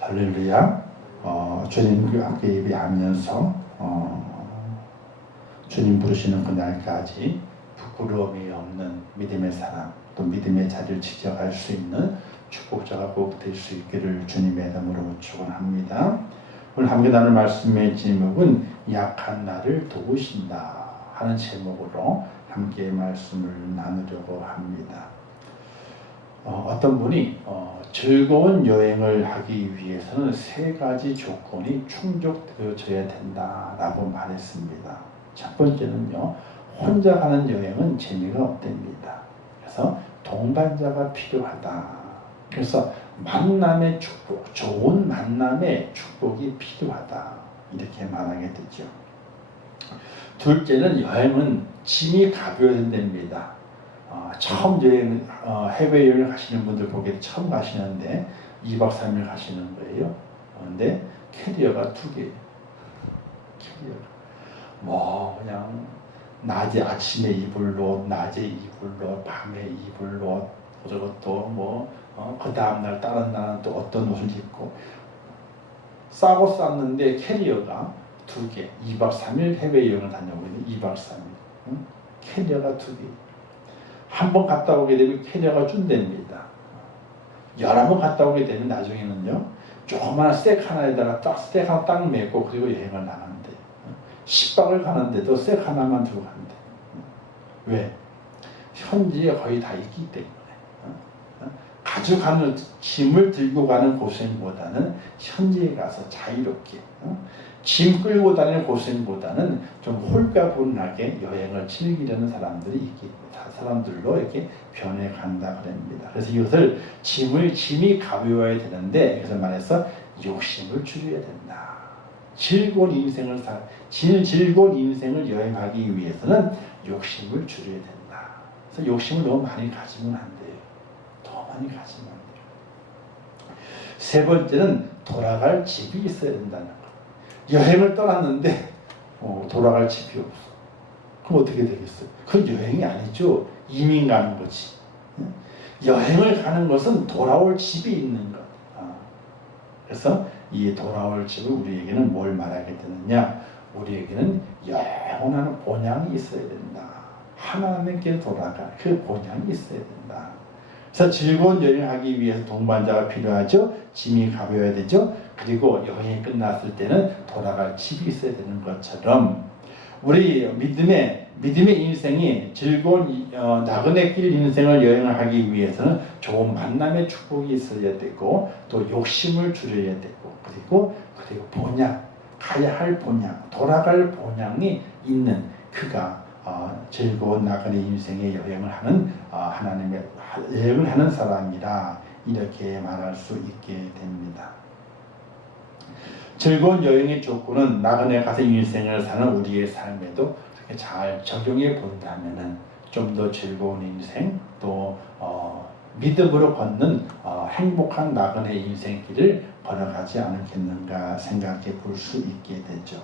할렐루야. 주님과 함께 예배하면서 주님 부르시는 그날까지 부끄러움이 없는 믿음의 사람, 또 믿음의 자리를 지켜갈 수 있는 축복자가 꼭 될 수 있기를 주님의 이름으로 축원합니다. 오늘 함께 나눌 말씀의 제목은 약한 나를 도우신다 하는 제목으로 함께 말씀을 나누려고 합니다. 어떤 분이 즐거운 여행을 하기 위해서는 세 가지 조건이 충족되어져야 된다라고 말했습니다. 첫 번째는요, 혼자 가는 여행은 재미가 없답니다. 그래서 동반자가 필요하다. 그래서 만남의 축복, 좋은 만남의 축복이 필요하다. 이렇게 말하게 되죠. 둘째는 여행은 짐이 가벼워야 된답니다. 처음 여행, 해외여행을 가시는 분들 보기에 처음 가시는데 2박 3일 가시는 거예요. 그런데 캐리어가 2개. 캐리어가. 그냥 낮에 아침에 입을 옷, 낮에 입을 옷, 밤에 입을 옷, 저것도 그 다음날 다른 날은 또 어떤 옷을 입고 싸고 쌌는데 캐리어가 2개. 2박 3일 해외여행을 다녀오거든요. 2박 3일. 캐리어가 2개. 한 번 갔다 오게 되면 캐리어가 준답니다. 여러 번 갔다 오게 되면 나중에는요, 조그마한 스택 하나에다가 스택 하나 딱 메고 그리고 여행을 나가는데 10박을 가는데도 스택 하나만 들고 가는데 왜? 현지에 거의 다 있기 때문에 가져가는 짐을 들고 가는 고생보다는 현지에 가서 자유롭게 짐 끌고 다니는 고생보다는 좀 홀가분하게 여행을 즐기려는 사람들로 이렇게 변해간다 그럽니다. 그래서 이것을 짐이 가벼워야 되는데, 그래서 말해서 욕심을 줄여야 된다. 즐거운 인생을 여행하기 위해서는 욕심을 줄여야 된다. 그래서 욕심을 너무 많이 가지면 안 돼요. 더 많이 가지면 안 돼요. 세 번째는 돌아갈 집이 있어야 된다는 거. 여행을 떠났는데 돌아갈 집이 없어. 그럼 어떻게 되겠어요? 그건 여행이 아니죠. 이민 가는 거지. 여행을 가는 것은 돌아올 집이 있는 것. 그래서 이 돌아올 집을 우리에게는 뭘 말하게 되느냐? 우리에게는 영원한 본향이 있어야 된다. 하나님께 돌아갈 그 본향이 있어야 된다. 그래서 즐거운 여행을 하기 위해서 동반자가 필요하죠. 짐이 가벼워야 되죠. 그리고 여행이 끝났을 때는 돌아갈 집이 있어야 되는 것처럼 우리 믿음의 인생이 즐거운 나그네 길 인생을 여행을 하기 위해서는 좋은 만남의 축복이 있어야 되고, 또 욕심을 줄여야 되고, 그리고 본향, 가야 할 본향, 돌아갈 본향이 있는 그가 즐거운 나그네 인생의 여행을 하는 하나님의 여행을 하는 사람이라 이렇게 말할 수 있게 됩니다. 즐거운 여행의 조건은 나그네 가서 인생을 사는 우리의 삶에도 잘 적용해 본다면은 좀 더 즐거운 인생, 또 믿음으로 걷는 행복한 나그네 인생길을 걸어가지 않겠는가 생각해 볼 수 있게 되죠.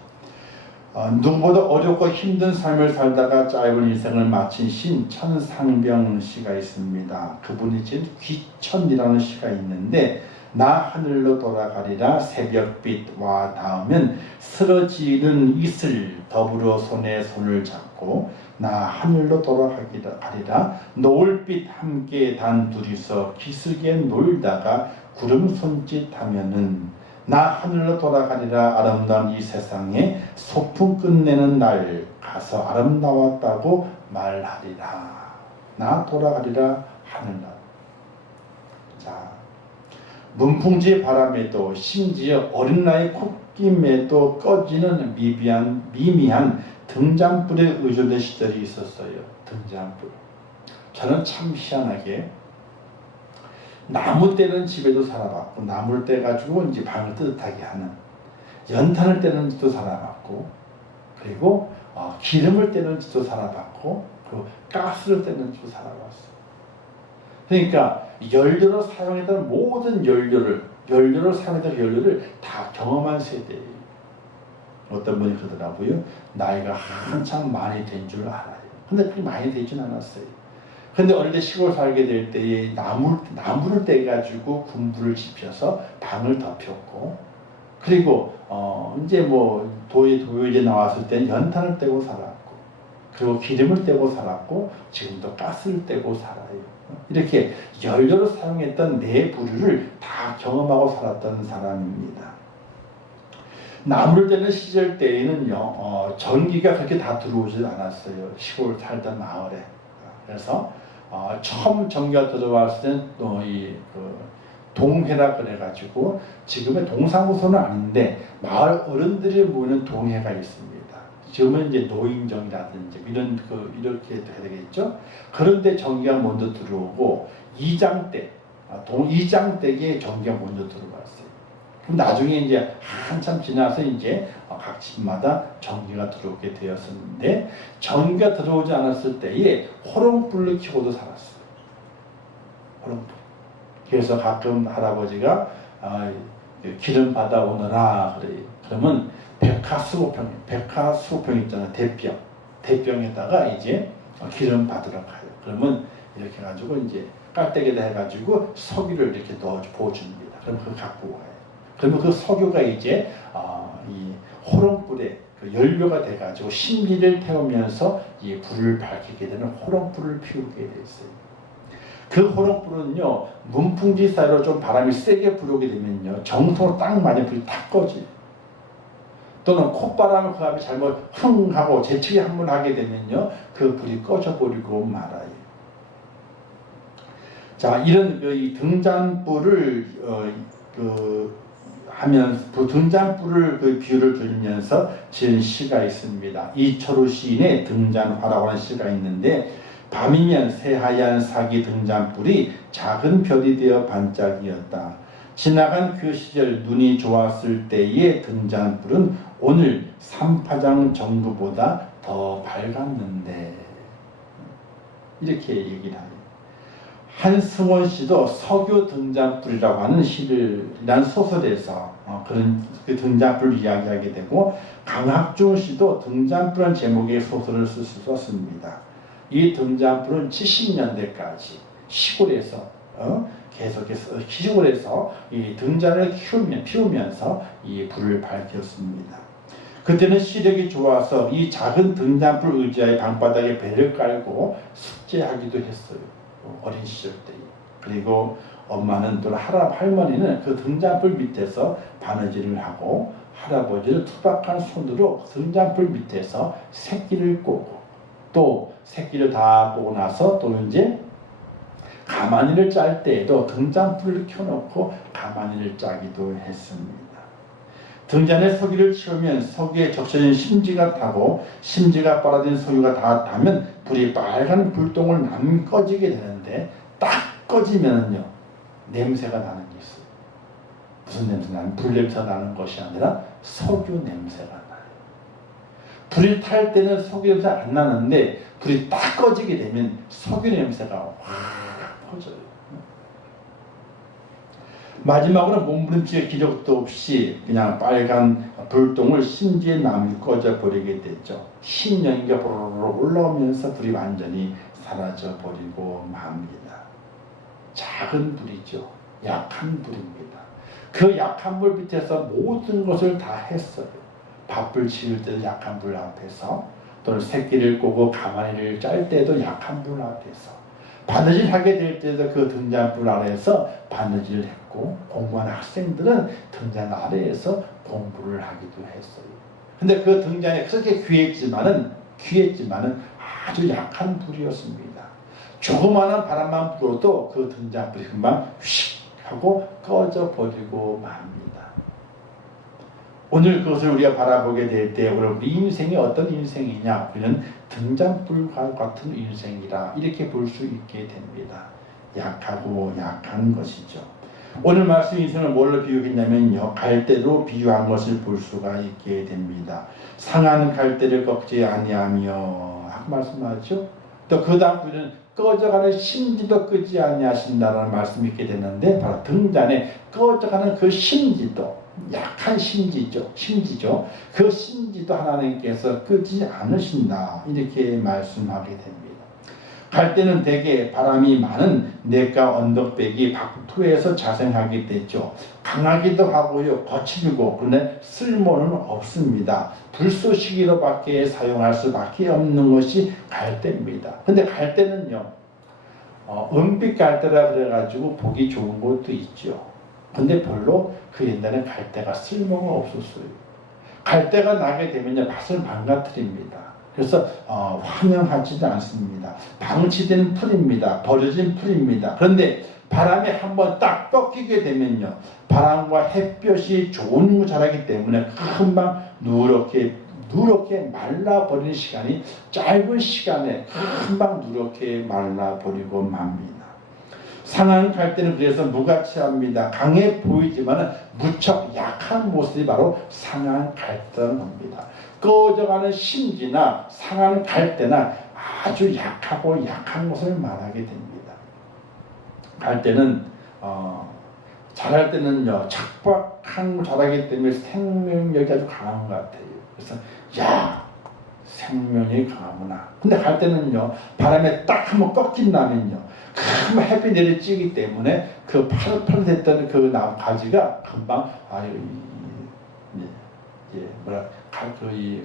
누구보다 어렵고 힘든 삶을 살다가 짧은 인생을 마친 신 천상병 씨가 있습니다. 그분이 지은 귀천이라는 시가 있는데, 나 하늘로 돌아가리라 새벽빛 와 닿으면 쓰러지는 이슬 더불어 손에 손을 잡고, 나 하늘로 돌아가리라 노을빛 함께 단 둘이서 기슭에 놀다가 구름 손짓하면은, 나 하늘로 돌아가리라 아름다운 이 세상에 소풍 끝내는 날 가서 아름다웠다고 말하리라. 나 돌아가리라 하늘나라. 자, 문풍지 바람에도 심지어 어린 나이 콧김에도 꺼지는 미미한 등잔불에 의존된 시절이 있었어요. 등잔불. 저는 참 희한하게 나무 떼는 집에도 살아봤고, 나무를 떼가지고 이제 방을 뜨뜻하게 하는, 연탄을 떼는 집도 살아봤고, 그리고 기름을 떼는 집도 살아봤고, 그리고 가스를 떼는 집도 살아봤어요. 그러니까 연료로 사용했던 모든 연료를 사용했던 연료를 다 경험한 세대예요. 어떤 분이 그러더라고요. 나이가 한참 많이 된 줄 알아요. 근데 그렇게 많이 되진 않았어요. 근데 어릴 때 시골 살게 될 때에 나무를 떼가지고 군부를 지펴서 방을 덮였고, 그리고 이제 뭐 도요제 나왔을 때 연탄을 떼고 살았고, 그리고 기름을 떼고 살았고, 지금도 가스를 떼고 살아요. 이렇게 연료로 사용했던 네 부류를 다 경험하고 살았던 사람입니다. 나무를 떼는 시절 때에는요, 전기가 그렇게 다 들어오지 않았어요. 시골 살던 마을에. 그래서 처음 전기가 들어왔을 때는 또 동회라 그래가지고, 지금의 동사무소는 아닌데 마을 어른들이 모이는 동회가 있습니다. 지금은 이제 노인정이라든지 이렇게 돼야 되겠죠. 그런데 전기가 먼저 들어오고 이장댁, 이장댁에 전기가 먼저 들어왔어요. 그럼 나중에 이제 한참 지나서 이제 각 집마다 전기가 들어오게 되었었는데, 전기가 들어오지 않았을 때에 호롱불을 켜고도 살았어요. 호롱불. 그래서 가끔 할아버지가 기름 받아오너라 그래요. 그러면 백화수호병 있잖아요. 대병에다가 이제 기름 받으러 가요. 그러면 이렇게 해가지고 이제 깔때기에다 해가지고 석유를 이렇게 넣어 부어줍니다. 그럼 그거 갖고 와요. 그러면 그 석유가 이제 이 호롱불에 그 연료가 돼가지고 심지를 태우면서 이 불을 밝히게 되는 호롱불을 피우게 됐어요. 그 호롱불은요, 문풍지 사이로 좀 바람이 세게 불어오게 되면요, 정통으로 딱 맞으면 불이 탁 꺼져요. 또는 콧바람을 그 앞에 잘못 흥 하고 재치기 한번 하게 되면요, 그 불이 꺼져버리고 말아요. 자, 이런 이 등잔불을 등잔불을 그 비유를 들면서 지은 시가 있습니다. 이철우 시인의 등잔화라고 하는 시가 있는데, 밤이면 새하얀 사기 등잔불이 작은 별이 되어 반짝이었다. 지나간 그 시절 눈이 좋았을 때의 등잔불은 오늘 삼파장 정부보다 더 밝았는데, 이렇게 얘기를 해요. 한승원 씨도 석유 등잔불이라고 하는 시를 소설에서 그런 그 등잔불을 이야기하게 되고, 강학준 씨도 등잔불이라는 제목의 소설을 썼습니다. 이 등잔불은 70년대까지 시골에서 계속해서 시골에서 이 등잔을 피우면서 이 불을 밝혔습니다. 그때는 시력이 좋아서 이 작은 등잔불 의자의 방바닥에 배를 깔고 숙제하기도 했어요. 어린 시절 때. 그리고 엄마는 또 할머니는 그 등잔불 밑에서 바느질을 하고, 할아버지는 투박한 손으로 등잔불 밑에서 새끼를 꼬고, 또 새끼를 다 꼬고 나서 또 이제 가마니를 짤 때에도 등잔불을 켜놓고 가마니를 짜기도 했습니다. 등잔에 석유를 치우면 석유에 적셔진 심지가 타고, 심지가 빨아든 석유가 다 타면 불이 빨간 불똥을 남 꺼지게 되는데, 딱 꺼지면요 냄새가 나는 게 있어요. 무슨 냄새 나는? 불 냄새가 나는 것이 아니라 석유 냄새가 나요. 불이 탈 때는 석유 냄새 안 나는데, 불이 딱 꺼지게 되면 석유 냄새가 확 퍼져요. 마지막으로 몸부림칠 기력도 없이 그냥 빨간 불똥을 심지에 남이 꺼져버리게 됐죠. 10년이 보로로 올라오면서 불이 완전히 사라져버리고 맙니다. 작은 불이죠. 약한 불입니다. 그 약한 불 밑에서 모든 것을 다 했어요. 밥을 지을 때도 약한 불 앞에서, 또는 새끼를 꼬고 가마니를 짤 때도 약한 불 앞에서, 바느질 하게 될 때도 그 등잔불 아래에서 바느질을 했고, 공부하는 학생들은 등잔 아래에서 공부를 하기도 했어요. 근데 그 등잔이 그렇게 귀했지만은 아주 약한 불이었습니다. 조그마한 바람만 불어도 그 등잔불이 금방 휙 하고 꺼져버리고 맙니다. 오늘 그것을 우리가 바라보게 될 때 우리 인생이 어떤 인생이냐, 우리는 등잔불과 같은 인생이라 이렇게 볼 수 있게 됩니다. 약하고 약한 것이죠. 오늘 말씀 인생을 뭘로 비유했냐면요, 갈대로 비유한 것을 볼 수가 있게 됩니다. 상한 갈대를 꺾지 아니하며 하고 말씀하죠. 또 그 다음 우리는 꺼져가는 심지도 끄지 아니하신다라는 말씀이 있게 되는데, 바로 등잔에 꺼져가는 그 심지도, 약한 심지죠. 그 심지도 하나님께서 끄지 않으신다, 이렇게 말씀하게 됩니다. 갈대는 대개 바람이 많은 냇가 언덕배기 박토에서 자생하게 되죠. 강하기도 하고요, 거칠고, 그런데 쓸모는 없습니다. 불쏘시개로밖에 사용할 수밖에 없는 것이 갈대입니다. 근데 갈대는요, 은빛 갈대라 그래가지고 보기 좋은 것도 있죠. 근데 별로 그 옛날에 갈대가 쓸모가 없었어요. 갈대가 나게 되면요, 밭을 망가뜨립니다. 그래서 환영하지도 않습니다. 방치된 풀입니다. 버려진 풀입니다. 그런데 바람에 한번 딱 꺾이게 되면요, 바람과 햇볕이 좋은 자라기 때문에 금방 누렇게 말라버리는 시간이 짧은 시간에 금방 누렇게 말라버리고 맙니다. 상한 갈대는 그래서 무가치합니다. 강해 보이지만 무척 약한 모습이 바로 상한 갈대라는 겁니다. 꺼져가는 심지나 상한 갈대나 아주 약하고 약한 것을 말하게 됩니다. 갈대는 자랄 때는요, 척박한 자라기 때문에 생명력이 아주 강한 것 같아요. 그래서 생명이 강하구나. 근데 갈대는요, 바람에 딱 한번 꺾인다면요, 큰 햇빛 내리쬐기 때문에 그 파릇파릇했던 그 나무 가지가 금방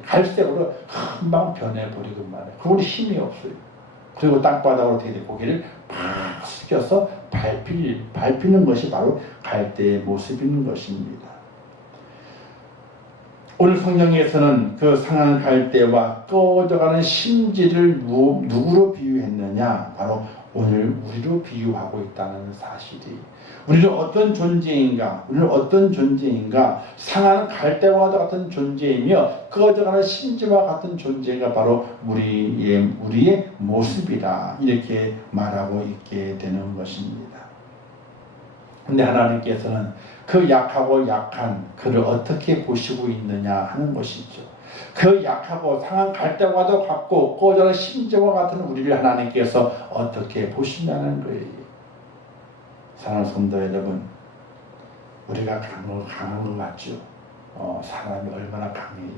갈색으로 금방 변해버리고 말이에요. 그건 힘이 없어요. 그리고 땅바닥으로 어떻게 돼? 고개를 팍 숙여서 밟히는 것이 바로 갈대의 모습인 것입니다. 오늘 성경에서는 그 상한 갈대와 꺼져가는 심지를 누구로 비유했느냐? 바로 오늘 우리로 비유하고 있다는 사실이, 우리는 어떤 존재인가? 상한 갈대와 같은 존재이며 꺼져가는 심지와 같은 존재가 바로 우리의 모습이다, 이렇게 말하고 있게 되는 것입니다. 근데 하나님께서는 그 약하고 약한 그를 어떻게 보시고 있느냐 하는 것이죠. 그 약하고 상한 갈대와도 같고 꺼져가는 심지와 같은 우리를 하나님께서 어떻게 보시냐는 거예요. 사랑하는 성도 여러분, 우리가 강한 것 같죠. 사람이 얼마나 강해요.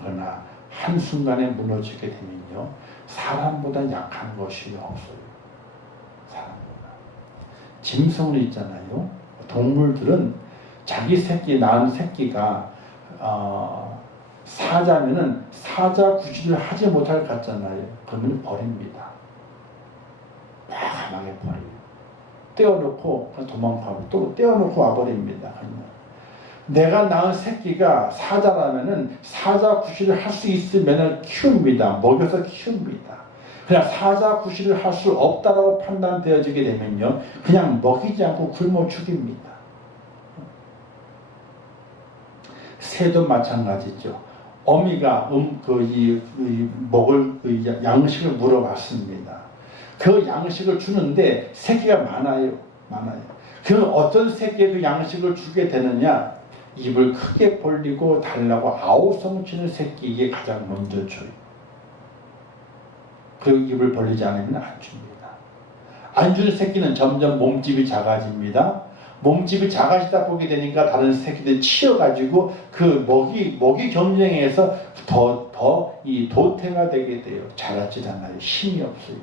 그러나 한순간에 무너지게 되면요, 사람보다 약한 것이 없어요. 사람보다. 짐승을 있잖아요. 동물들은 자기 낳은 새끼가 사자면은 사자 구실을 하지 못할 것 같잖아요. 그러면 버립니다. 과감하게 버려요. 떼어놓고 도망가고 또 떼어놓고 와버립니다. 내가 낳은 새끼가 사자라면은 사자 구실을 할 수 있으면은 키웁니다. 먹여서 키웁니다. 그냥 사자 구실을 할 수 없다라고 판단되어지게 되면요, 그냥 먹이지 않고 굶어 죽입니다. 새도 마찬가지죠. 어미가 먹을 양식을 물어봤습니다. 그 양식을 주는데 새끼가 많아요. 그럼 어떤 새끼에 그 양식을 주게 되느냐? 입을 크게 벌리고 달라고 아우성치는 새끼에게 가장 먼저 줘요. 그 입을 벌리지 않으면 안 줍니다. 안 주는 새끼는 점점 몸집이 작아집니다. 몸집이 작아지다 보게 되니까 다른 새끼들이 치여가지고 그 먹이 경쟁에서 더 이 도태가 되게 돼요. 자라지 않아요. 힘이 없어요.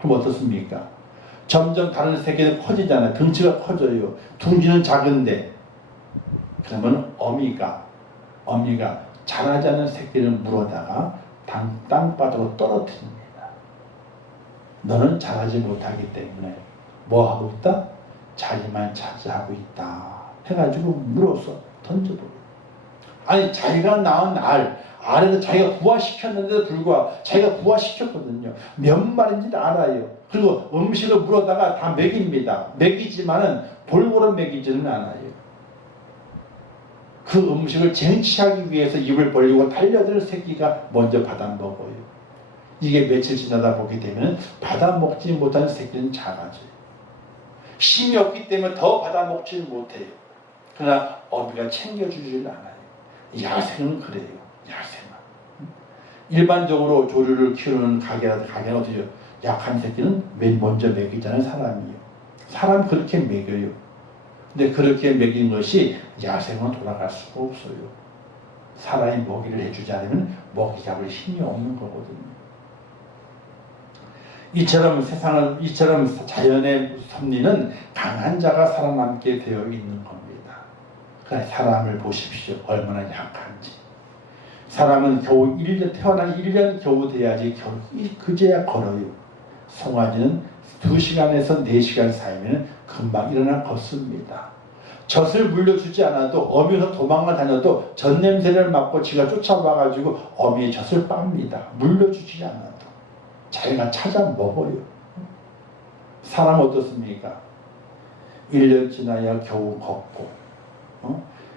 그럼 어떻습니까? 점점 다른 새끼들 커지잖아요. 덩치가 커져요. 둥지는 작은데, 그러면 어미가 자라지 않은 새끼를 물어다가 땅바닥으로 떨어뜨립니다. 너는 자라지 못하기 때문에 뭐 하고 있다? 자기만 차지하고 있다 해가지고 물어서 던져버려요. 아니, 자기가 낳은 알에서 자기가 부화시켰는데도 불구하고 자기가 부화시켰거든요. 몇 마리인지 알아요. 그리고 음식을 물어다가 다 먹입니다. 먹이지만은 골고루 먹이지는 않아요. 그 음식을 쟁취하기 위해서 입을 벌리고 달려들 새끼가 먼저 받아먹어요. 이게 며칠 지나다 보게 되면 받아먹지 못하는 새끼는 작아져요. 힘이 없기 때문에 더 받아먹지를 못해요. 그러나 어미가 챙겨주지는 않아요. 야생은 그래요. 야생은. 일반적으로 조류를 키우는 가게는 어떻게 약한 새끼는 맨 먼저 먹이자는 사람이에요. 사람 그렇게 먹여요. 근데 그렇게 먹인 것이 야생으로 돌아갈 수가 없어요. 사람이 먹이를 해주지 않으면 먹이 잡을 힘이 없는 거거든요. 이처럼 자연의 섭리는 강한 자가 살아남게 되어 있는 겁니다. 그러니까 사람을 보십시오. 얼마나 약한지. 사람은 겨우 태어난 1년 겨우 돼야지 그제야 걸어요. 송아지는 2시간에서 4시간 사이면 금방 일어나 걷습니다. 젖을 물려주지 않아도 어미에서 도망을 다녀도 젖 냄새를 맡고 지가 쫓아와가지고 어미의 젖을 빱니다. 물려주지 않아도 자기가 찾아 먹어요. 사람 어떻습니까? 1년 지나야 겨우 걷고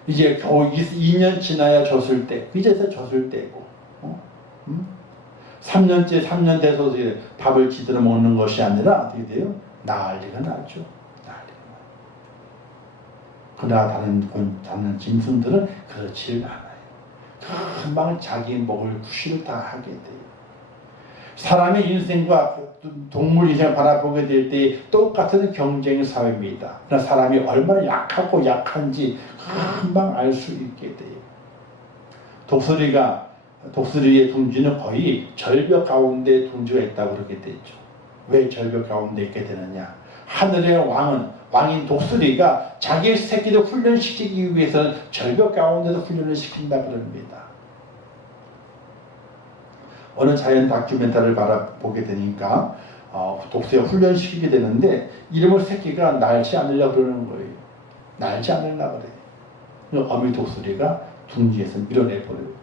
이제 겨우 2년 지나야 젖을 떼 이제서 젖을 떼고 3년 돼서 밥을 제대로 먹는 것이 아니라 어떻게 돼요? 난리가 나죠. 그러나 다른 짐승들은 그렇지 않아요. 금방 자기 먹을 구실을 다 하게 돼요. 사람의 인생과 동물 인생을 바라보게 될 때 똑같은 경쟁 사회입니다. 그러나 사람이 얼마나 약하고 약한지 금방 알 수 있게 돼요. 독수리의 둥지는 거의 절벽 가운데 둥지가 있다고 그렇게 되죠. 왜 절벽 가운데 있게 되느냐? 하늘의 왕인 독수리가 자기의 새끼를 훈련시키기 위해서는 절벽 가운데서 훈련을 시킨다 그럽니다. 어느 자연 다큐멘터리를 바라보게 되니까 독수리가 훈련시키게 되는데 이름을 새끼가 날지 않으려고 그러는 거예요. 날지 않으려고 그래요. 어미 독수리가 둥지에서 밀어내버려요.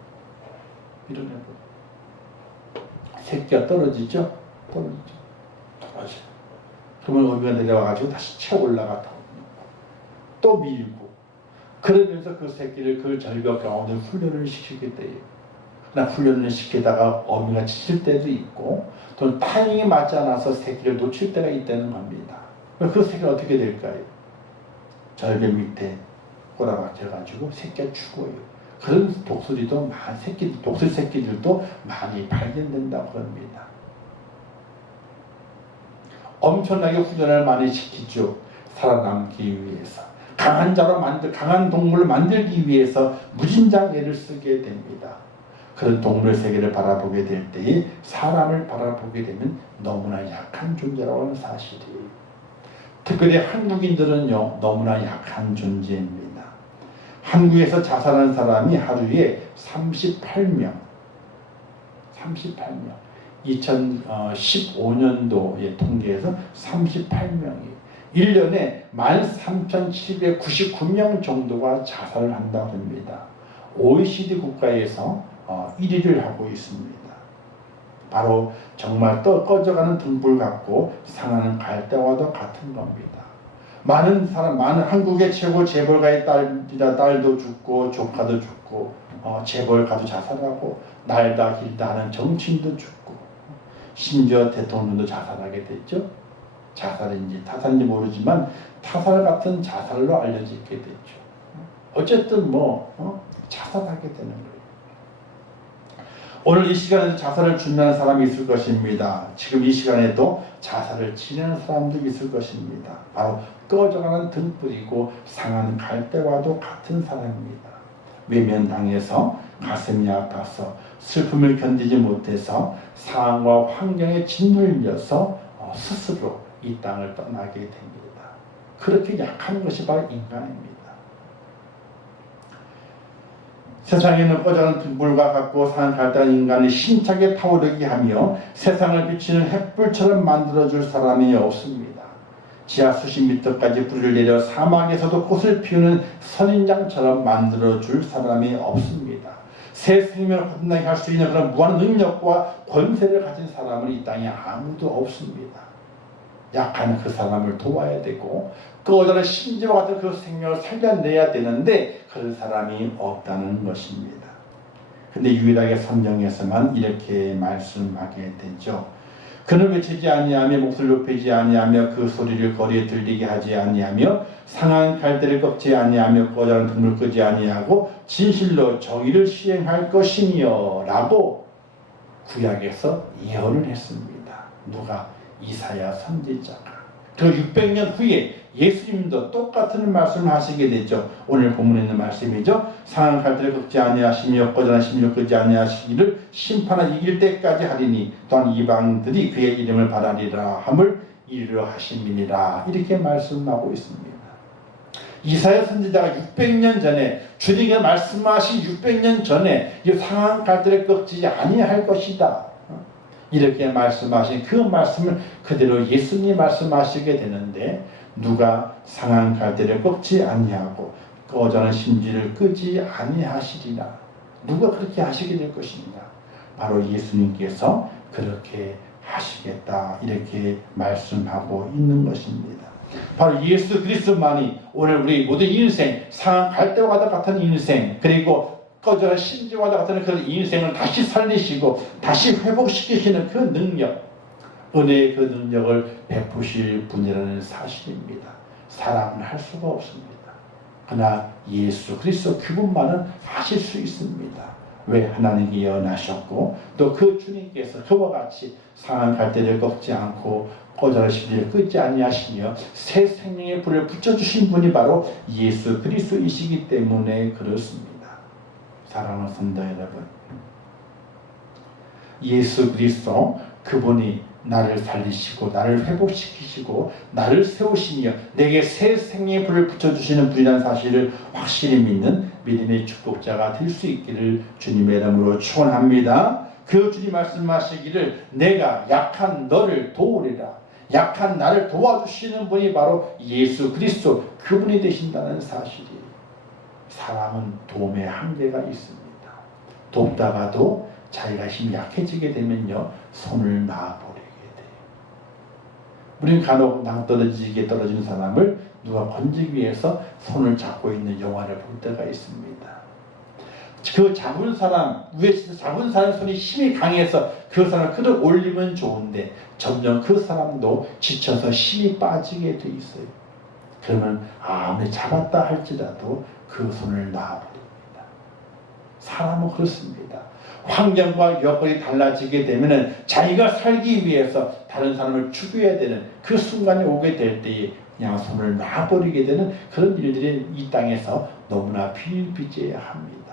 새끼가 떨어지죠? 떨어져요. 그러면 어미가 내려와가지고 다시 채 올라갔다 또 밀고 그러면서 그 새끼를 그 절벽 가운데 훈련을 시키게 돼요. 그러나 훈련을 시키다가 어미가 지칠 때도 있고 또 타이밍이 맞지 않아서 새끼를 놓칠 때가 있다는 겁니다. 그 새끼가 어떻게 될까요? 절벽 밑에 꼬라박혀가지고 새끼가 죽어요. 그런 독수리 새끼들도 많이 발견된다고 합니다. 엄청나게 훈련을 많이 시키죠. 살아남기 위해서. 강한 동물을 만들기 위해서 무진장 애를 쓰게 됩니다. 그런 동물 세계를 바라보게 될 때에 사람을 바라보게 되면 너무나 약한 존재라고 하는 사실이에요. 특별히 한국인들은요, 너무나 약한 존재입니다. 한국에서 자살한 사람이 하루에 38명. 2015년도의 통계에서 38명이 1년에 13,799명 정도가 자살을 한다고 합니다. OECD 국가에서 1위를 하고 있습니다. 바로 정말 꺼져가는 등불 같고 상하는 갈대와도 같은 겁니다. 많은 한국의 최고 재벌가의 딸도 죽고 조카도 죽고 재벌가도 자살하고 날다 길다 하는 정치인도 죽고 심지어 대통령도 자살하게 됐죠. 자살인지 타살인지 모르지만 타살 같은 자살로 알려지게 됐죠. 어쨌든 자살하게 되는 거예요. 오늘 이 시간에도 자살을 준비하는 사람이 있을 것입니다. 지금 이 시간에도 자살을 지내는 사람도 있을 것입니다. 바로 꺼져가는 등불이고 상하는 갈대와도 같은 사람입니다. 외면당해서 가슴이 아파서 슬픔을 견디지 못해서 상황과 환경에 짓눌려서 스스로 이 땅을 떠나게 됩니다. 그렇게 약한 것이 바로 인간입니다. 세상에는 꺼져가는 등불과 같고 상한 갈대한 인간을 힘차게 타오르게 하며 세상을 비추는 햇불처럼 만들어줄 사람이 없습니다. 지하 수십 미터까지 뿌리를 내려 사막에서도 꽃을 피우는 선인장처럼 만들어줄 사람이 없습니다. 새 생명을 거듭나게 할 수 있는 그런 무한 능력과 권세를 가진 사람은 이 땅에 아무도 없습니다. 약한 그 사람을 도와야 되고 꺼져가는 심지와 같은 그 생명을 살려내야 되는데 그런 사람이 없다는 것입니다. 근데 유일하게 성경에서만 이렇게 말씀하게 되죠. 그는 외치지 아니하며 목소리를 높이지 아니하며 그 소리를 거리에 들리게 하지 아니하며 상한 갈대를 꺾지 아니하며 꺼져가는 등불을 끄지 아니하고 진실로 정의를 시행할 것이며 라고 구약에서 예언을 했습니다. 누가? 이사야 선지자가. 그 600년 후에 예수님도 똑같은 말씀을 하시게 되죠. 오늘 본문에 있는 말씀이죠. 상한 갈대를 꺾지 아니하시며 꺼져난 심지를 끄지 아니하시기를 심판을 이길 때까지 하리니 또한 이방들이 그의 이름을 바라리라 함을 이루려 하심이니라. 이렇게 말씀하고 있습니다. 이사야 선지자가 600년 전에 주님이 말씀하신 600년 전에 이 상한 갈대를 꺾지 아니할 것이다, 이렇게 말씀하신 그 말씀을 그대로 예수님이 말씀하시게 되는데, 누가 상한 갈대를 꺾지 아니하고 꺼져는 심지를 끄지 아니하시리라. 누가 그렇게 하시게 될 것인가? 바로 예수님께서 그렇게 하시겠다, 이렇게 말씀하고 있는 것입니다. 바로 예수 그리스도만이 오늘 우리 모든 인생, 상한 갈대와 같은 인생, 그리고 꺼져는 심지와 같은 그 인생을 다시 살리시고 다시 회복시키시는 그 능력, 은혜의 그 능력을 베푸실 분이라는 사실입니다. 사람은 할 수가 없습니다. 그러나 예수 그리스도 그분만은 하실 수 있습니다. 왜? 하나님이 예언하셨고 또 그 주님께서 그와 같이 상한 갈대를 꺾지 않고 꺼져는 심지를 끄지 아니하시며 새 생명의 불을 붙여주신 분이 바로 예수 그리스도이시기 때문에 그렇습니다. 사랑하는 성도 여러분, 예수 그리스도 그분이 나를 살리시고 나를 회복시키시고 나를 세우시며 내게 새 생명의 불을 붙여주시는 분이라는 사실을 확실히 믿는 믿음의 축복자가 될 수 있기를 주님의 이름으로 축원합니다. 그 주님 말씀하시기를 내가 약한 너를 도우리라. 약한 나를 도와주시는 분이 바로 예수 그리스도 그분이 되신다는 사실이, 사람은 도움의 한계가 있습니다. 돕다가도 자기가 힘이 약해지게 되면요, 손을 놔버리게 돼요. 우리는 간혹 낭떠러지게 떨어지는 사람을 누가 건지기 위해서 손을 잡고 있는 영화를 볼 때가 있습니다. 그 잡은 사람, 위에서 잡은 사람 손이 힘이 강해서 그 사람을 끌어올리면 좋은데 점점 그 사람도 지쳐서 힘이 빠지게 돼 있어요. 그러면 아무리 잡았다 할지라도 그 손을 놔버립니다. 사람은 그렇습니다. 환경과 여건이 달라지게 되면 자기가 살기 위해서 다른 사람을 죽여야 되는 그 순간이 오게 될 때에 그냥 손을 놔버리게 되는 그런 일들이 이 땅에서 너무나 비일비재해야 합니다.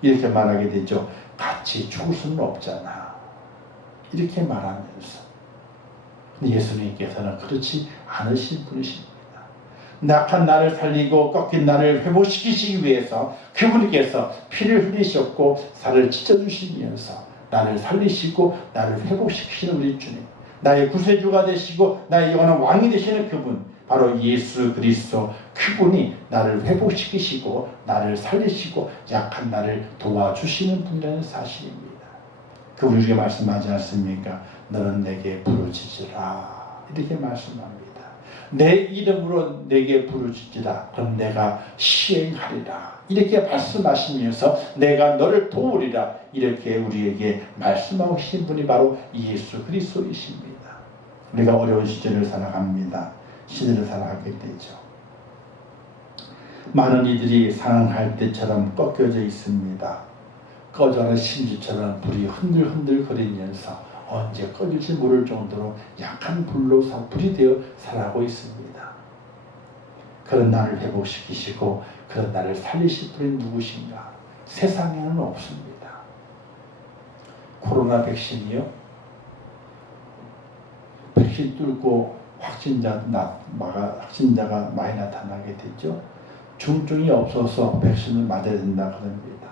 이렇게 말하게 되죠. 같이 죽을 수는 없잖아, 이렇게 말하면서 예수님께서는 그렇지 않으신 분이십니다. 약한 나를 살리고 꺾인 나를 회복시키시기 위해서 그분께서 피를 흘리셨고 살을 찢어주시면서 나를 살리시고 나를 회복시키시는 우리 주님, 나의 구세주가 되시고 나의 영원한 왕이 되시는 그분, 바로 예수 그리스도 그분이 나를 회복시키시고 나를 살리시고 약한 나를 도와주시는 분이라는 사실입니다. 그분이 우리에게 말씀하지 않습니까? 너는 내게 부르짖으라, 이렇게 말씀합니다. 내 이름으로 내게 부르짖으라, 그럼 내가 시행하리라, 이렇게 말씀하시면서 내가 너를 도우리라, 이렇게 우리에게 말씀하고 계신 분이 바로 예수 그리스도이십니다. 우리가 어려운 시절을 살아갑니다. 시대를 살아가게 되죠. 많은 이들이 상한 때처럼 꺾여져 있습니다. 꺼져라 심지처럼 불이 흔들흔들 거리면서 언제 꺼질지 모를 정도로 약한 불로 불이 되어 살아가고 있습니다. 그런 나를 회복시키시고 그런 나를 살리실 분이 누구신가? 세상에는 없습니다. 코로나 백신이요, 백신 뚫고 확진자가 많이 나타나게 되죠. 중증이 없어서 백신을 맞아야 된다 그럽니다.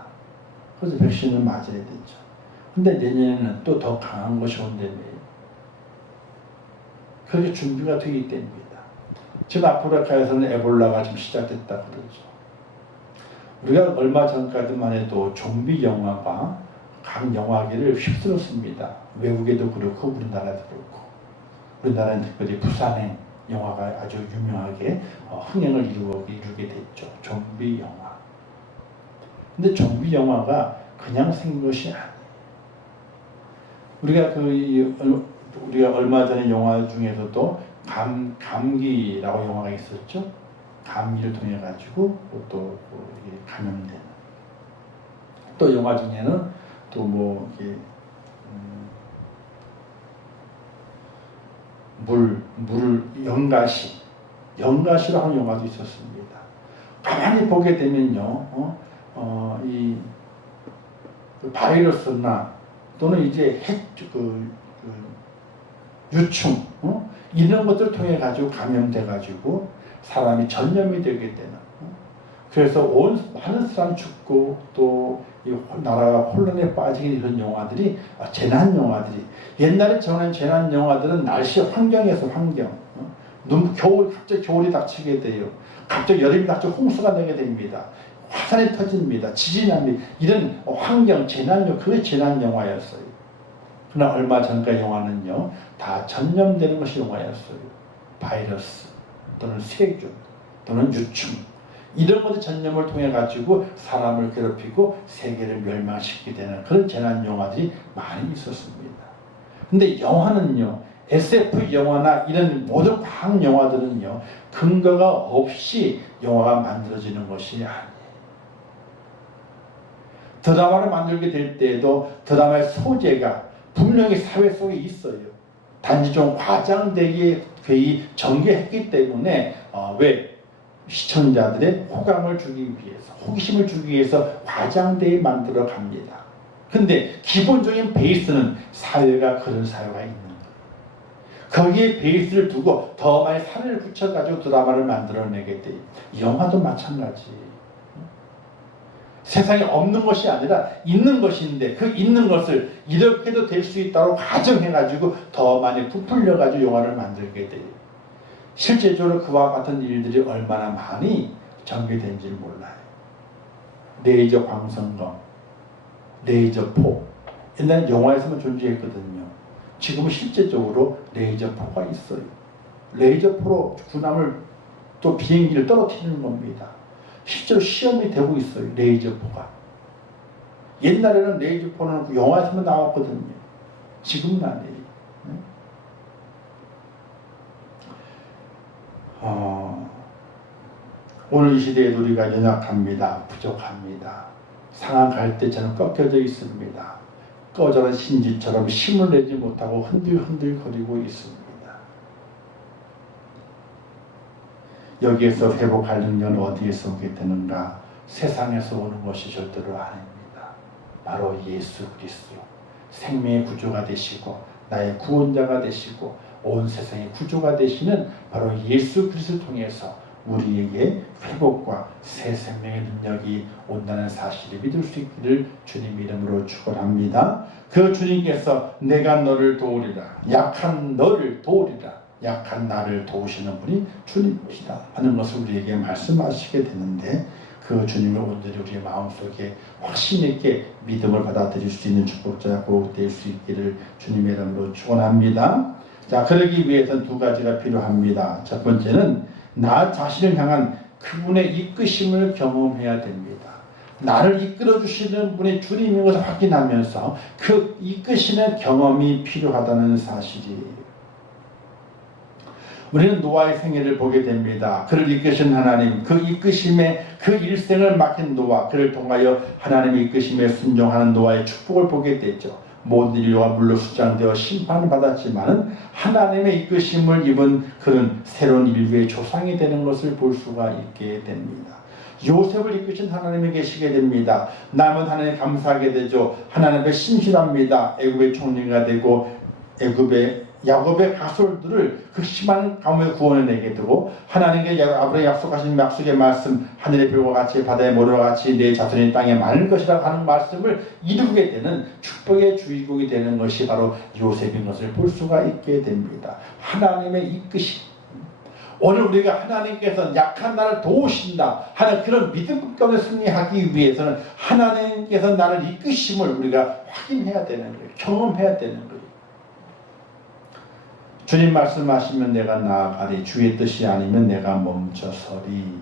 그래서 백신을 맞아야 되죠. 근데 내년에는 또 더 강한 것이 온다며요. 그렇게 준비가 되기 때문입니다. 지금 아프리카에서는 에볼라가 지금 시작됐다 그러죠. 우리가 얼마 전까지만 해도 좀비 영화가 각 영화계를 휩쓸었습니다. 외국에도 그렇고 우리나라도 그렇고. 우리나라는 특별히 부산행 영화가 아주 유명하게 흥행을 이루게 됐죠. 좀비 영화. 근데 좀비 영화가 그냥 생긴 것이 아니에요. 우리가 얼마 전에 영화 중에서도 감기라고 영화가 있었죠. 감기를 통해 가지고 또 감염되는. 또 영화 중에는 또 뭐 이게 물 연가시, 영가시로 하는 영화도 있었습니다. 가만히 보게 되면요, 이 바이러스나 또는 이제 유충, 이런 것들 통해 가지고 감염돼 가지고 사람이 전염이 되게 되는. 그래서 많은 사람이 죽고 또 이 나라가 혼란에 빠지는 이런 영화들이 재난 영화들이 옛날에 저는 재난 영화들은 날씨 환경에서 겨울 갑자기 겨울이 닥치게 돼요. 갑자기 여름이 닥쳐 홍수가 나게 됩니다. 화산이 터집니다. 지진이 납니다. 이런 환경 재난 그게 재난 영화였어요. 그러나 얼마 전까 영화는요 다 전염되는 것이 영화였어요. 바이러스 또는 세균 또는 유충 이런 것들 전염을 통해 가지고 사람을 괴롭히고 세계를 멸망시키게 되는 그런 재난 영화들이 많이 있었습니다. 근데 영화는요 SF 영화나 이런 모든 과학 영화들은요 근거가 없이 영화가 만들어지는 것이 아니에요. 드라마를 만들게 될 때에도 드라마의 소재가 분명히 사회 속에 있어요. 단지 좀 과장되게 거의 전개했기 때문에 왜 시청자들의 호감을 주기 위해서 호기심을 주기 위해서 과장되게 만들어 갑니다. 근데 기본적인 베이스는 사회가 그런 사회가 있는 거예요. 거기에 베이스를 두고 더 많이 사례를 붙여가지고 드라마를 만들어내게 돼요. 영화도 마찬가지. 세상에 없는 것이 아니라 있는 것인데 그 있는 것을 이렇게도 될 수 있다고 가정해가지고 더 많이 부풀려가지고 영화를 만들게 돼요. 실제적으로 그와 같은 일들이 얼마나 많이 전개된지 몰라요. 레이저 광선검, 레이저 포. 옛날 영화에서만 존재했거든요. 지금은 실제적으로 레이저 포가 있어요. 레이저 포로 군함을 또 비행기를 떨어뜨리는 겁니다. 실제로 시험이 되고 있어요. 레이저 포가. 옛날에는 레이저 포는 영화에서만 나왔거든요. 지금은 아니에요. 오늘 이 시대에 우리가 연약합니다. 부족합니다. 상한 갈대처럼 꺾여져 있습니다. 꺼져라 신지처럼 힘을 내지 못하고 흔들흔들거리고 있습니다. 여기에서 회복할 능력은 어디에서 오게 되는가? 세상에서 오는 것이 절대로 아닙니다. 바로 예수 그리스도 생명의 구조가 되시고 나의 구원자가 되시고 온 세상의 구조가 되시는 바로 예수 그리스도를 통해서 우리에게 회복과 새 생명의 능력이 온다는 사실을 믿을 수 있기를 주님 이름으로 축원합니다. 그 주님께서 내가 너를 도우리라, 약한 너를 도우리라, 약한 나를 도우시는 분이 주님이시다 하는 것을 우리에게 말씀하시게 되는데 그 주님을 온전히 우리의 마음속에 확신 있게 믿음을 받아들일 수 있는 축복자가 꼭 될 수 있기를 주님의 이름으로 축원합니다. 자, 그러기 위해서는 두 가지가 필요합니다. 첫 번째는 나 자신을 향한 그분의 이끄심을 경험해야 됩니다. 나를 이끌어 주시는 분이 주님인 것을 확인하면서 그 이끄시는 경험이 필요하다는 사실이에요. 우리는 노아의 생애를 보게 됩니다. 그를 이끄신 하나님, 그 이끄심에 그 일생을 맡긴 노아, 그를 통하여 하나님의 이끄심에 순종하는 노아의 축복을 보게 되죠. 모든 인류가 물로 수장되어 심판을 받았지만 하나님의 이끄심을 입은 그런 새로운 인류의 조상이 되는 것을 볼 수가 있게 됩니다. 요셉을 이끄신 하나님이 계시게 됩니다. 남은 하나님 감사하게 되죠. 하나님 앞에 신실합니다. 애굽의 총리가 되고 야곱의 가솔들을 그 심한 가뭄에서 구원해내게 되고 하나님께 아브라함에 약속하신 약속의 말씀 하늘의 별과 같이 바다의 모래와 같이 내 자손이 땅에 많을 것이라고 하는 말씀을 이루게 되는 축복의 주인공이 되는 것이 바로 요셉인 것을 볼 수가 있게 됩니다. 하나님의 이끄심. 오늘 우리가 하나님께서 약한 나를 도우신다 하는 그런 믿음 가운데 승리하기 위해서는 하나님께서 나를 이끄심을 우리가 확인해야 되는 거예요. 경험해야 되는 거예요. 주님 말씀하시면 내가 나아가리, 주의 뜻이 아니면 내가 멈춰서리.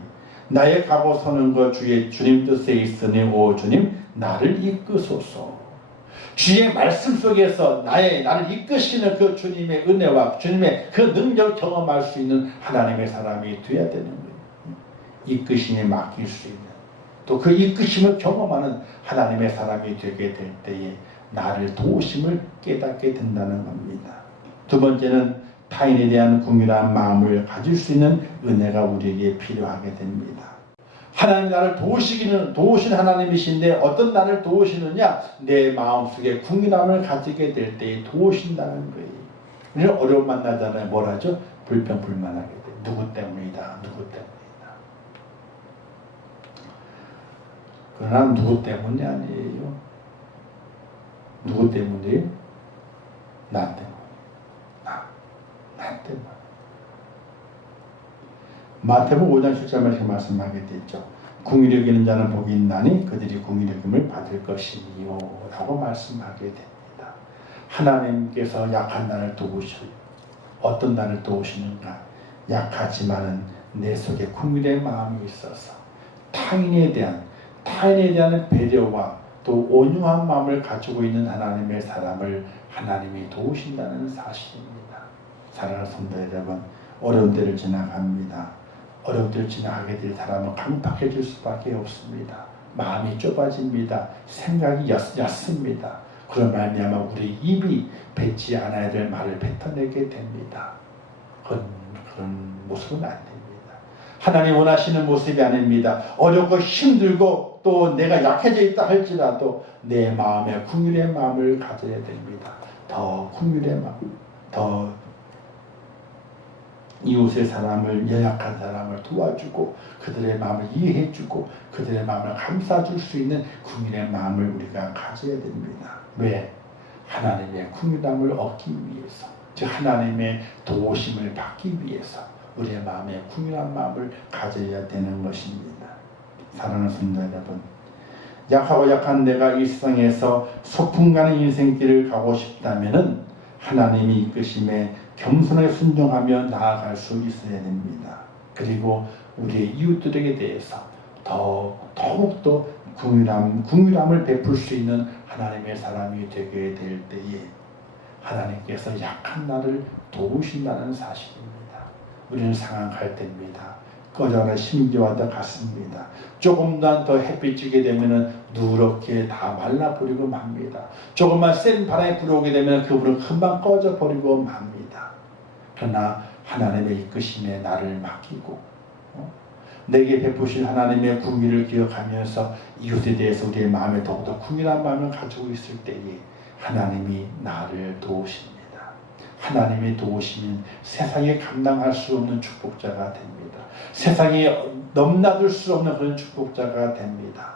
나의 가고 서는 것 주님 뜻에 있으니 오 주님 나를 이끄소서. 주의 말씀 속에서 나를 이끄시는 그 주님의 은혜와 주님의 그 능력을 경험할 수 있는 하나님의 사람이 되어야 되는 거예요. 이끄심에 맡길 수 있는, 또 그 이끄심을 경험하는 하나님의 사람이 되게 될 때에 나를 도우심을 깨닫게 된다는 겁니다. 두 번째는 타인에 대한 긍휼한 마음을 가질 수 있는 은혜가 우리에게 필요하게 됩니다. 하나님 나를 도우신 하나님이신데 어떤 나를 도우시느냐? 내 마음속에 긍휼함을 가지게 될 때에 도우신다는 거예요. 우리는 어려움 만나잖아요. 뭘 하죠? 불평불만하게 돼. 누구 때문이다. 누구 때문이다. 그러나 누구 때문이 아니에요. 누구 때문이에요? 나 때문에. 나 때문에. 마태복음 5장 7절에 이렇게 말씀하게 됐죠. 긍휼히 여기는 자는 복이 있나니 그들이 긍휼히 여김을 받을 것이니요 라고 말씀하게 됩니다. 하나님께서 약한 나를 도우셔요. 어떤 나를 도우시는가? 약하지만은 내 속에 긍휼의 마음이 있어서 타인에 대한 배려와 또 온유한 마음을 가지고 있는 하나님의 사람을 하나님이 도우신다는 사실입니다. 사랑하는 성도 여러분, 어려운 때를 지나갑니다. 어려운 때를 지나가게 될 사람은 강팍해질 수밖에 없습니다. 마음이 좁아집니다. 생각이 얕습니다. 그런 말미암아 우리 입이 뱉지 않아야 될 말을 뱉어내게 됩니다. 그런 모습은 안 됩니다. 하나님 원하시는 모습이 아닙니다. 어렵고 힘들고 또 내가 약해져 있다 할지라도 내 마음에 긍휼의 마음을 가져야 됩니다. 더 긍휼의 마음, 더 이웃의 사람을, 연약한 사람을 도와주고 그들의 마음을 이해해주고 그들의 마음을 감싸줄 수 있는 긍휼의 마음을 우리가 가져야 됩니다. 왜? 하나님의 긍휼함을 얻기 위해서, 즉 하나님의 도우심을 받기 위해서 우리의 마음에 긍휼한 마음을 가져야 되는 것입니다. 사랑하는 성도 여러분, 약하고 약한 내가 이 세상에서 소풍 가는 인생길을 가고 싶다면은 하나님이 이끄심에 겸손하게 순종하며 나아갈 수 있어야 됩니다. 그리고 우리의 이웃들에게 대해서 더욱더 긍휼함을 베풀 수 있는 하나님의 사람이 되게 될 때에 하나님께서 약한 나를 도우신다는 사실입니다. 우리는 상한 갈대입니다. 꺼져가는 심지와도 같습니다. 조금만 더 햇빛 쬐게 되면 누렇게 다 말라버리고 맙니다. 조금만 센 바람이 불어오게 되면 그 불은 금방 꺼져버리고 맙니다. 그러나 하나님의 이끄심에 나를 맡기고 내게 베푸신 하나님의 긍휼을 기억하면서 이웃에 대해서 우리의 마음에 더욱더 긍휼한 마음을 가지고 있을 때에 하나님이 나를 도우십니다. 하나님의 도우심은 세상에 감당할 수 없는 축복자가 됩니다. 세상에 넘나들 수 없는 그런 축복자가 됩니다.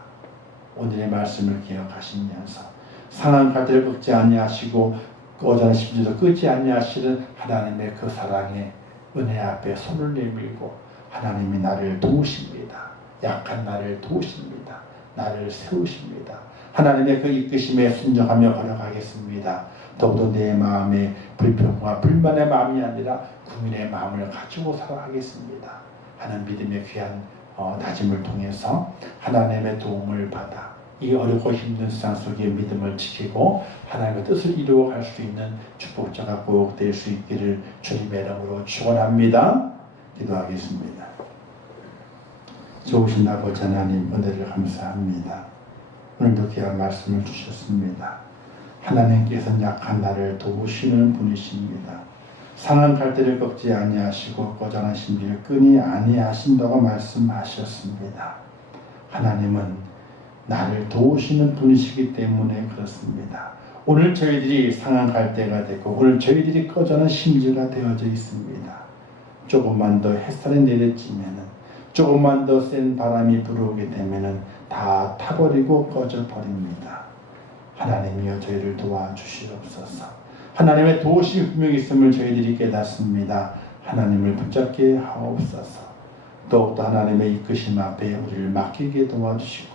오늘의 말씀을 기억하시면서 상한 갈대를 꺾지 아니하시고 꺼져는 심지도 끄지 아니하시는 하나님의 그 사랑의 은혜 앞에 손을 내밀고 하나님이 나를 도우십니다. 약한 나를 도우십니다. 나를 세우십니다. 하나님의 그 이끄심에 순종하며 걸어가겠습니다. 더욱더 내 마음에 불평과 불만의 마음이 아니라 긍휼의 마음을 가지고 살아가겠습니다 하는 믿음의 귀한 다짐을 통해서 하나님의 도움을 받아 이 어렵고 힘든 세상 속에 믿음을 지키고 하나님의 뜻을 이루어갈 수 있는 축복자가 꼭 될 수 있기를 주님의 이름으로 축원합니다. 기도하겠습니다. 좋으신 아버지 하나님, 은혜를 감사합니다. 오늘도 귀한 말씀을 주셨습니다. 하나님께서는 약한 나를 도우시는 분이십니다. 상한 갈대를 꺾지 아니하시고 꺼져난 심지를 끄니 아니하신다고 말씀하셨습니다. 하나님은 나를 도우시는 분이시기 때문에 그렇습니다. 오늘 저희들이 상한 갈대가 되고 오늘 저희들이 꺼져난 심지가 되어져 있습니다. 조금만 더 햇살이 내려지면은, 조금만 더 센 바람이 불어오게 되면은 다 타버리고 꺼져버립니다. 하나님이여 저희를 도와주시옵소서. 하나님의 도우심이 분명히 있음을 저희들이 깨닫습니다. 하나님을 붙잡게 하옵소서. 더욱더 하나님의 이끄심 앞에 우리를 맡기게 도와주시고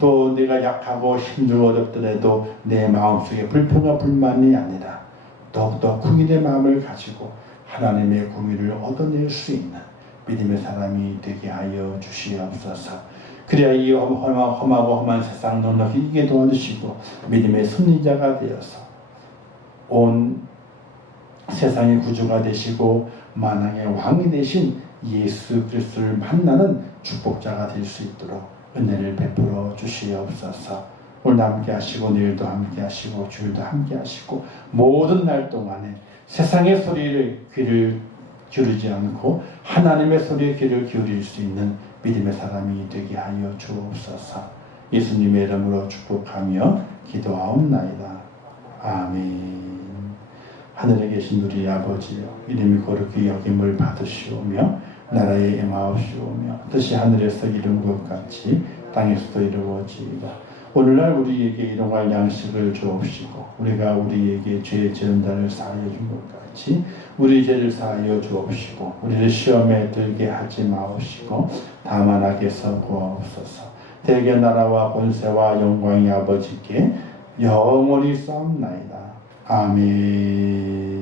또 내가 약하고 힘들고 어렵더라도 내 마음속에 불평과 불만이 아니라 더욱더 긍휼의 마음을 가지고 하나님의 긍휼을 얻어낼 수 있는 믿음의 사람이 되게 하여 주시옵소서. 그래야 이 험하고 험한 세상 넉넉히 이기게 도와주시고 믿음의 승리자가 되어서 온 세상의 구주가 되시고 만왕의 왕이 되신 예수 그리스도를 만나는 축복자가 될 수 있도록 은혜를 베풀어 주시옵소서. 오늘 함께 하시고 내일도 함께 하시고 주일도 함께 하시고 모든 날 동안에 세상의 소리를 귀를 기울이지 않고 하나님의 소리에 귀를 기울일 수 있는 믿음의 사람이 되게 하여 주옵소서. 예수님의 이름으로 축복하며 기도하옵나이다. 아멘. 하늘에 계신 우리 아버지여, 이름이 거룩히 여김을 받으시오며 나라에 임하옵시오며 뜻이 하늘에서 이룬 것 같이 땅에서도 이루어지이다. 오늘날 우리에게 일용할 양식을 주옵시고 우리가 우리에게 죄 지은 자를 사하여 준 것 같이 우리 죄를 사하여 주옵시고 우리를 시험에 들게 하지 마옵시고 다만 악에서 구하옵소서. 대개 나라와 권세와 영광이 아버지께 영원히 싸움나이다. 아멘.